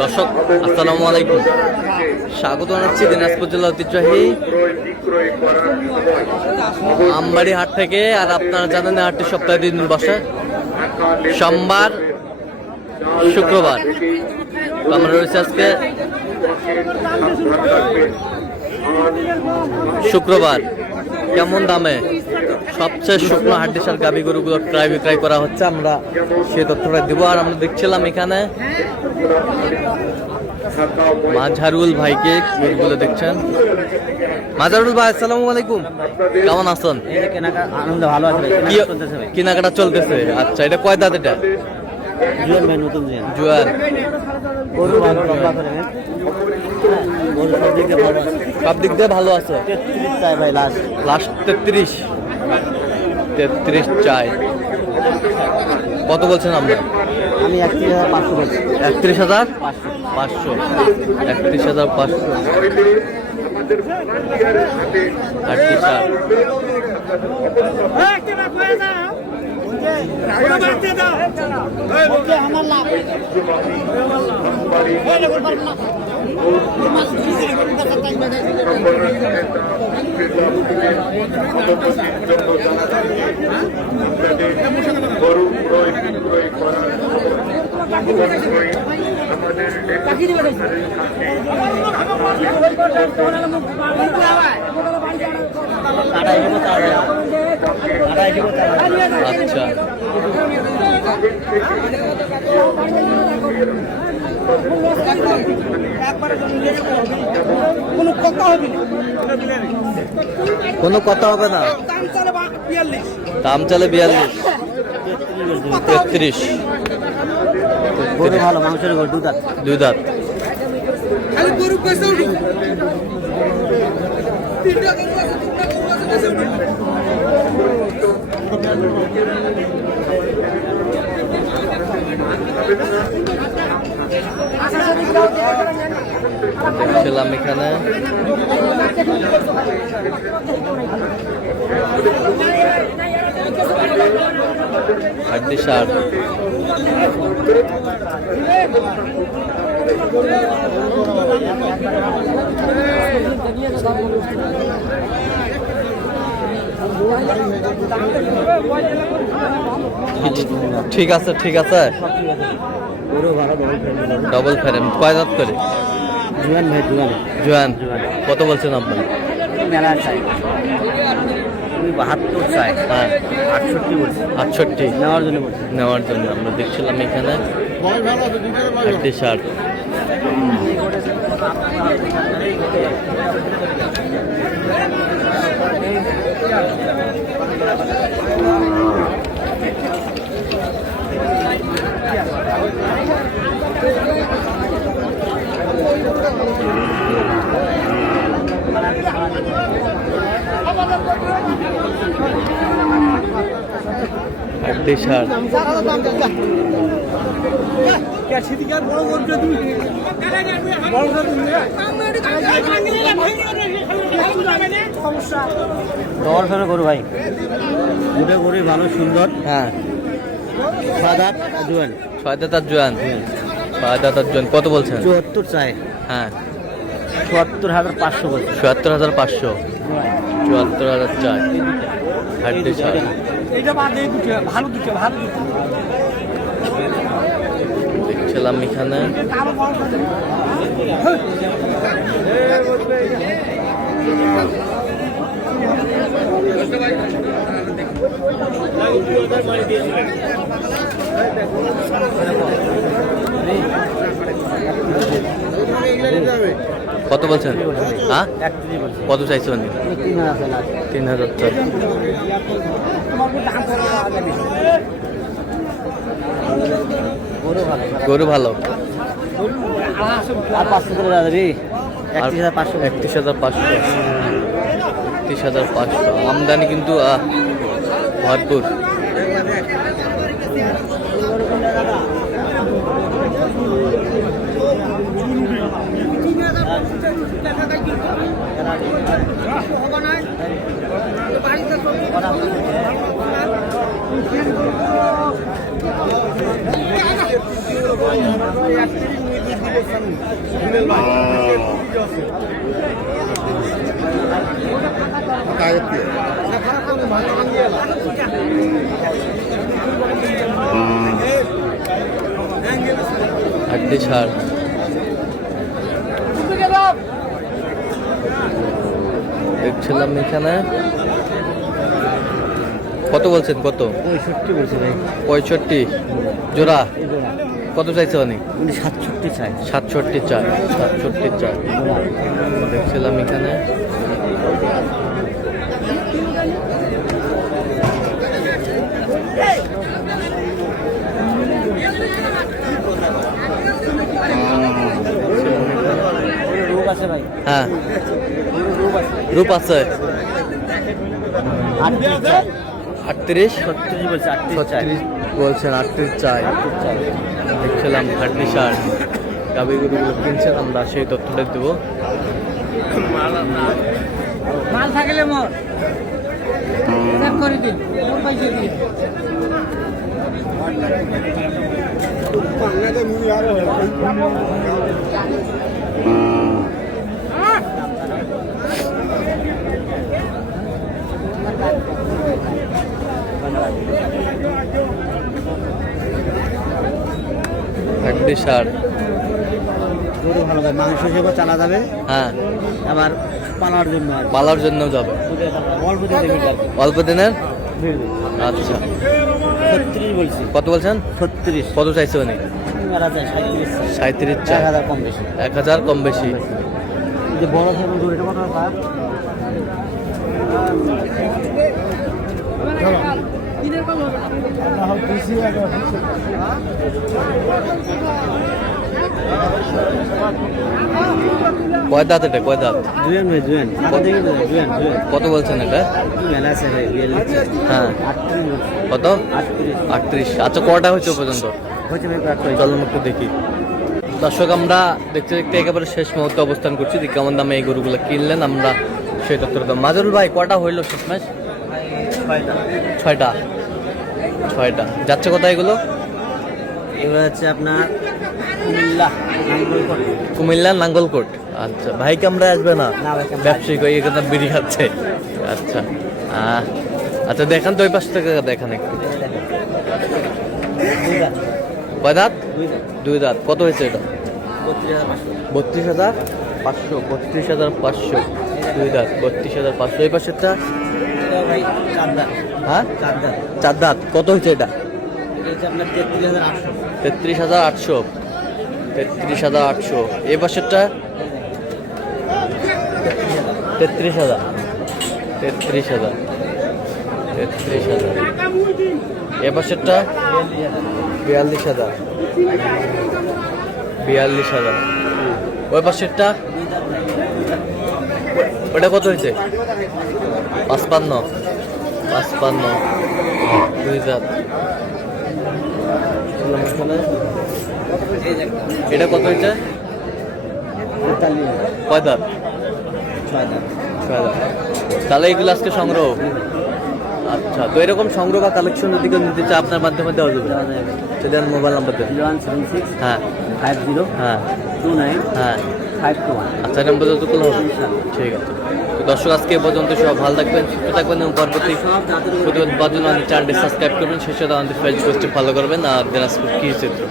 দর্শক আসসালামু আলাইকুম, স্বাগত জানাচ্ছি দিনাজপুর জেলা ঐতিহ্যবাহী আমবাড়ি হাট থেকে। আর আপনারা জানেন হাটটি সপ্তাহে 3 দিন বসে, সোমবার শুক্রবার। আমরা রয়েছে আজকে শুক্রবার। কেমন দামে সবচেয়ে শুকনো হাড্ডিসার গাভী গরুগুলো ক্রয় বিক্রয় করা হচ্ছে, আমরা সেই তথ্যটা দিব। আর আমরা দেখছিলাম এখানে মাঝারুল ভাইকে গরুগুলো দেখছেন। মাঝারুল ভাই আসসালামু আলাইকুম, কেমন আছেন? কেনাকাটা চলতেছে। আচ্ছা, এটা কয় দাঁত? এটা জুয়ান। সব দিক দিয়ে ভালো আছে। 33 চাই ভাই, লাস্ট 33 চাই। কত বলছেন আপনার? আমি 31,500 বলছি। 31,500। 31,500। আচ্ছা, কোনো কথা হবে না। দাম চলে 42। 33। গরু ভালো, মাংসের গরু, দুই দাঁত। ছিলাম এখানে হাড্ডিসার। ঠিক আছে, ঠিক আছে। Double frame. কয় দাঁত করে? জুয়ান ভাই, জুয়ান। কত বলছেন আপনার? মেলা চাই 72 চাই। হ্যাঁ, 68 বলছি। 68 নেওয়ার জন্য আমরা দেখছিলাম এখানে হাড্ডিসার। হাড্ডিসার। গরু ভাই, দুটো গরু ভালো, সুন্দর। হ্যাঁ, 6 দাঁত জুয়ান। 6 দাঁত আর জুয়ান। 6 দাঁত আর জুয়ান। কত বলছেন? 74 চাই। হ্যাঁ, 74,500 বলছি। 74,500। 74,000 চাই। হাড্ডিসার। দেখছিলাম এখানে কত বলছেন? হ্যাঁ, কত চাইছেন? 3,000 চাই। গরু ভালো। 31,500। আমদানি কিন্তু ভরপুর। হাড্ডি সার দেখছিলাম এখানে। কত বলছেন? কত? 65 বলছে ভাই। 65 জোড়া। কত চাইছে অনেক? 67 চাই। 67 চাই। 67 চাই দেখছিলাম এখানে। রূপ আছে ভাই। হ্যাঁ রূপ আছে। 38 36 বলছে। 36 বলছেন। 38 চাই দেখছিলাম। হাড্ডি সার গাভী গরুগুলো কিনছেন, আমরা সেই তথ্যটা দেবো। মাল থাকলে মোর করে দিন, পয়সা দিন। হাড্ডি সার গরু ভালো ভাই, মাংস হিসেবে চালা যাবে। হ্যাঁ আবার পালার জন্য আর পালার জন্য যাবে। অল্প দিনে ভিড় অল্প দিনের। ভিড়। আচ্ছা 36 বলছি। কত বলছেন? 36। কত চাইছে উনি? 37 চাই। 1000 কম বেশি। 1000 কম বেশি। এই যে বড় সাইজ গরু, এটা কত টাকা? কয় দাঁত এটা? কয় দাঁত? জুয়েন ভাই, জুয়েন। জুয়েন। কত বলছেন এটা? মেলা আছে ভাই। হ্যাঁ 38 বলছে। কত? 38 38। আচ্ছা কটা হয়েছে পর্যন্ত? হচ্ছে ভাই, প্রায় চলুন একটু দেখি। দর্শক আমরা দেখতে দেখতে একেবারে শেষ মুহূর্তে অবস্থান করছি। যে কেমন দামে এই গরুগুলো কিনলেন আমরা সেই তথ্যের দাম। মাজরুল ভাই কটা হইলো শেষমেশ? 6টা। 6টা যাচ্ছে কোথায় এগুলো? এগুলো হচ্ছে আপনার কুমিল্লা নাঙ্গলকোট। কুমিল্লা নাঙ্গলকোট। আচ্ছা ভাই আমরা আসবে না? না ভাই, কেমন ব্যবসায়িক হয়ে এখানে বিড়ি খাচ্ছে। আচ্ছা আচ্ছা দেখান তো ওই পাশ থেকে দেখান একটু। কয় দাঁত? 2 দাঁত। কত হয়েছে এটা? 32,500। 32,500 2 দাঁত। 32,500। এই পাশেরটা? ভাই 4 দাঁত। হ্যাঁ 4 দাঁত। 4 দাঁত। কত হয়েছে এটা? এটা হচ্ছে আপনার 33,800। 33,800। 33,800। এই পাশেরটা? 33,000। 33,000। 33,000। এ পাশেরটা? 42,000। 42,000। ওই পাশেরটা? ওটা কত হয়েছে? 55। 55। 2 দাঁত। এটা কত হয়েছে? 43। কয় দাঁত? 6 দাঁত। 6 দাঁত। তাহলে এগুলো আজকে সংগ্রহ। আচ্ছা তো এরকম সংগ্রহ বা কালেকশন যদি কেউ নিতে চায় আপনার মাধ্যমে দেওয়া যাবে? সেটার মোবাইল নাম্বার দেন। 0176 হ্যাঁ 50 হ্যাঁ 29 হ্যাঁ 521। আচ্ছা নাম্বার যত করলে হবে। ঠিক আছে তো দর্শক আজকে এ পর্যন্ত সব ভালো থাকবেন, সুস্থ থাকবেন এবং পরবর্তী প্রতিবেদন পাওয়ার জন্য আমাদের চ্যানেলটি সাবস্ক্রাইব করবেন। সেই সাথে আমাদের ফেসবুক পেজটি ফলো করবেন আর দিনাজপুর কি চিত্র।